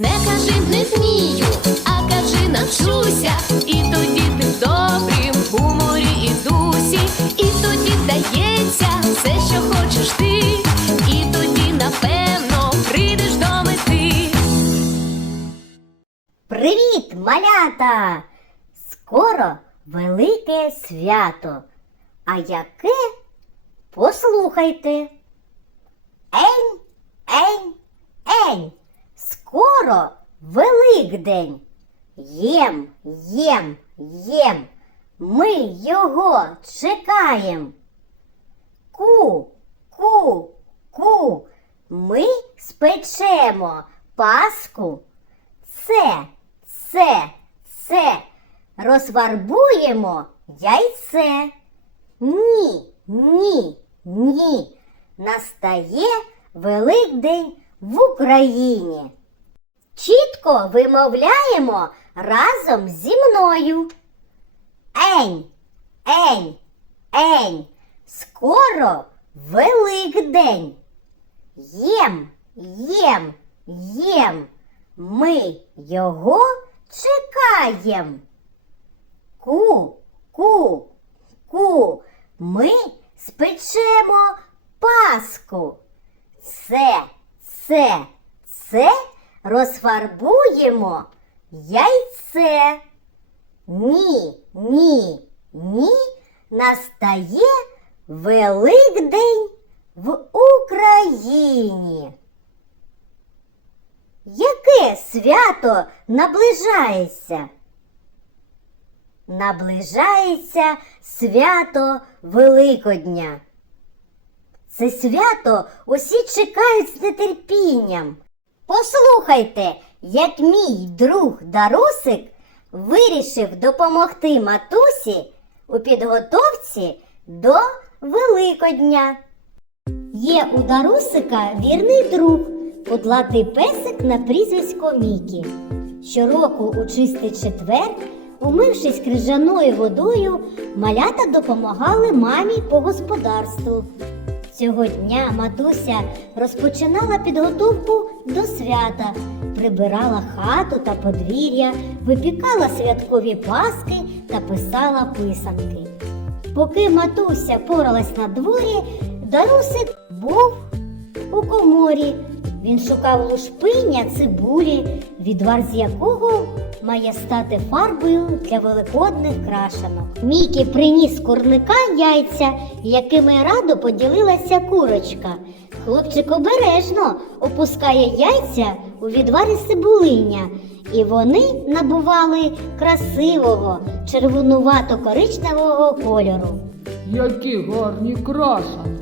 Не кажи не вмію, а кажи навчуся. І тоді ти в добрім гуморі і дусі, і тоді вдається все, що хочеш ти, і тоді, напевно, прийдеш до мети. Привіт, малята! Скоро велике свято. А яке? Послухайте. Ень, ень, ень. Скоро Великдень. Єм, єм, єм. Ми його чекаєм. Ку, ку, ку. Ми спечемо паску. Це, це, це. Розфарбуємо яйце. Ні, ні, ні. Настає Великдень в Україні. Чітко вимовляємо разом зі мною. Ень, ень, ень. Скоро Великдень. Єм, єм, єм. Ми його чекаєм. Ку, ку, ку. Ми спечемо паску. Це, це, це розфарбуємо яйце. Ні, ні, ні. Настає Великдень в Україні. Яке свято наближається? Наближається свято Великодня. Це свято усі чекають з нетерпінням. Послухайте, як мій друг Дарусик вирішив допомогти матусі у підготовці до Великодня. Є у Дарусика вірний друг, кудлатий песик на прізвисько Мікі. Щороку у чистий четвер, умившись крижаною водою, малята допомагали мамі по господарству. Цього дня матуся розпочинала підготовку до свята, прибирала хату та подвір'я, випікала святкові паски та писала писанки. Поки матуся поралась на дворі, Дарусик був у коморі. Він шукав лушпиння цибулі, відвар з якого має стати фарбою для великодних крашенок. Мікі приніс з курника яйця, якими радо поділилася курочка. Хлопчик обережно опускає яйця у відварі цибулиня, і вони набували красивого червонувато-коричневого кольору. Які гарні крашанки.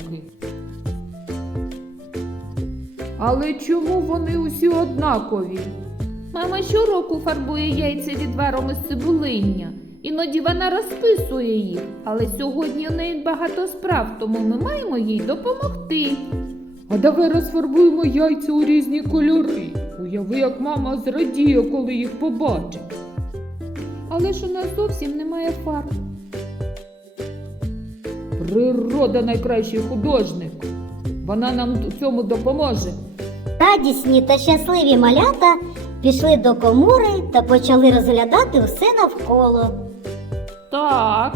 Але чому вони усі однакові? Мама щороку фарбує яйця відваром із цибулиння. Іноді вона розписує їх, але сьогодні у неї багато справ, тому ми маємо їй допомогти. А давай розфарбуємо яйця у різні кольори. Уяви, як мама зрадіє, коли їх побачить. Але ж у нас зовсім немає фарб. Природа найкращий художник. Вона нам у цьому допоможе. Радісні та щасливі малята пішли до комори та почали розглядати усе навколо. Так,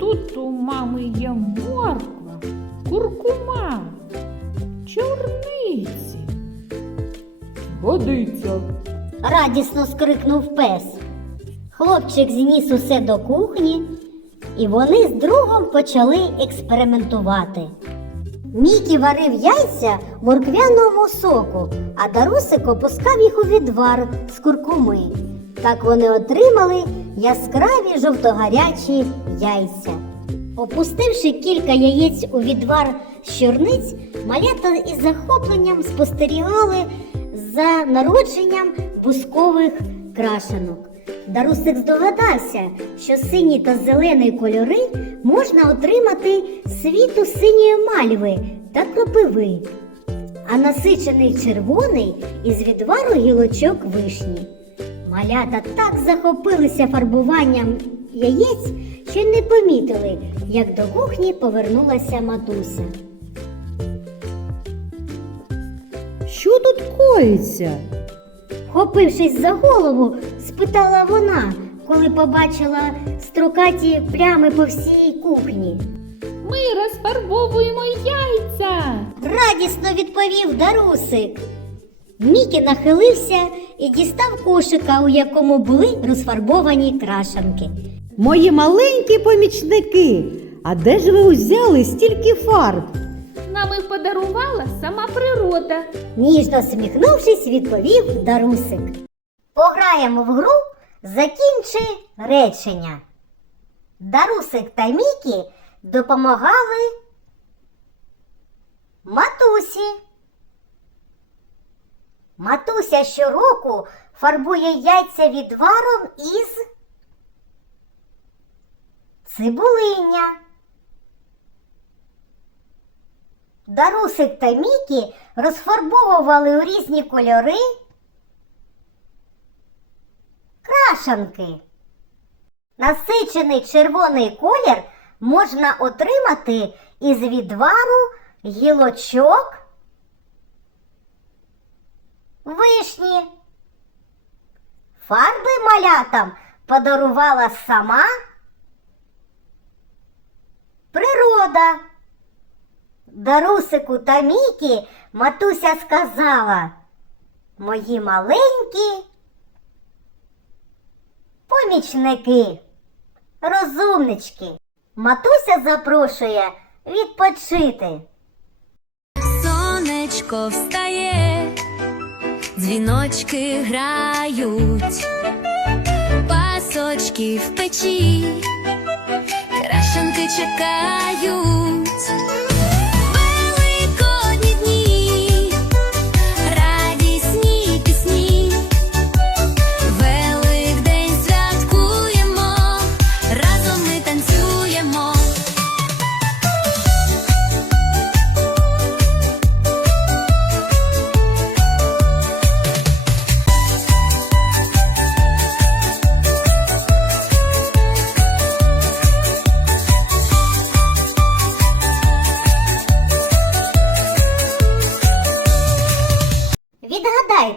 тут у мами є морква, куркума, чорниці. Годиться. Радісно скрикнув пес. Хлопчик зніс усе до кухні, і вони з другом почали експериментувати. Мікі варив яйця в морквяному соку, а Дарусик опускав їх у відвар з куркуми. Так вони отримали яскраві жовтогарячі яйця. Опустивши кілька яєць у відвар з чорниць, малята із захопленням спостерігали за народженням бускових крашенок. Дарусик здогадався, що сині та зелений кольори можна отримати світу синьої мальви та кропиви, а насичений червоний із відвару гілочок вишні. Малята так захопилися фарбуванням яєць, що не помітили, як до кухні повернулася матуся. Що тут коїться? Хопившись за голову, спитала вона, коли побачила строкаті плями по всій кухні. Ми розфарбовуємо яйця. Радісно відповів Дарусик. Мікі нахилився і дістав кошика, у якому були розфарбовані крашанки. Мої маленькі помічники. А де ж ви узяли стільки фарб? Нам їх подарувала сама природа. Ніжно сміхнувшись, відповів Дарусик. Пограємо в гру Закінчи речення. Дарусик та Мікі допомагали матусі. Матуся щороку фарбує яйця відваром із цибулиння. Дарусик та Мікі розфарбовували у різні кольори крашанки. Насичений червоний колір можна отримати із відвару гілочок вишні. Фарби малятам подарувала сама природа. Дарусику та Мікі матуся сказала, мої маленькі помічники, розумнички. Матуся запрошує відпочити. Сонечко встає, дзвіночки грають, пасочки в печі, крашенки чекають.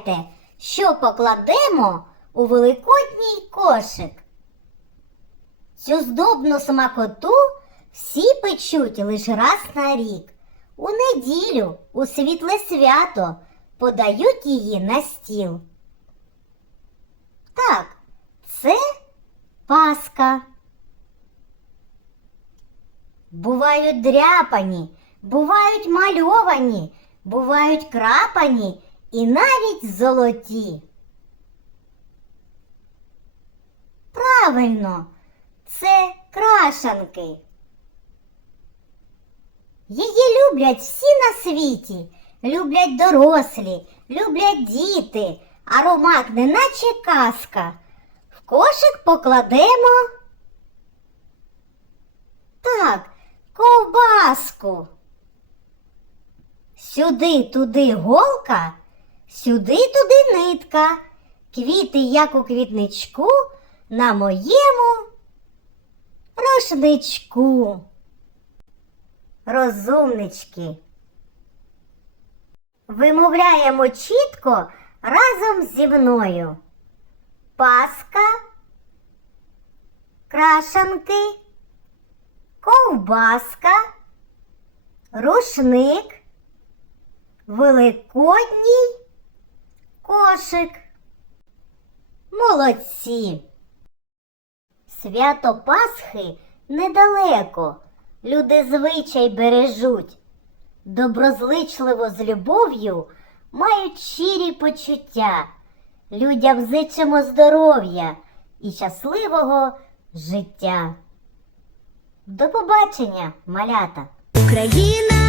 Відгадайте, що покладемо у великодній кошик. Цю здобну смакоту всі печуть лише раз на рік. У неділю, у світле свято подають її на стіл. Так, це паска. Бувають дряпані, бувають мальовані, бувають крапані і навіть золоті. Правильно, це крашанки. Її люблять всі на світі, люблять дорослі, люблять діти, аромат неначе казка. В кошик покладемо. Так, ковбаску. Сюди туди голка, сюди туди нитка, квіти, як у квітничку, на моєму рушничку. Розумнички. Вимовляємо чітко разом зі мною. Паска, крашанки, ковбаска, рушник, великодній кошик. Молодці! Свято Пасхи недалеко. Люди звичай бережуть. Доброзичливо з любов'ю мають щирі почуття. Людям зичимо здоров'я і щасливого життя. До побачення, малята! Україна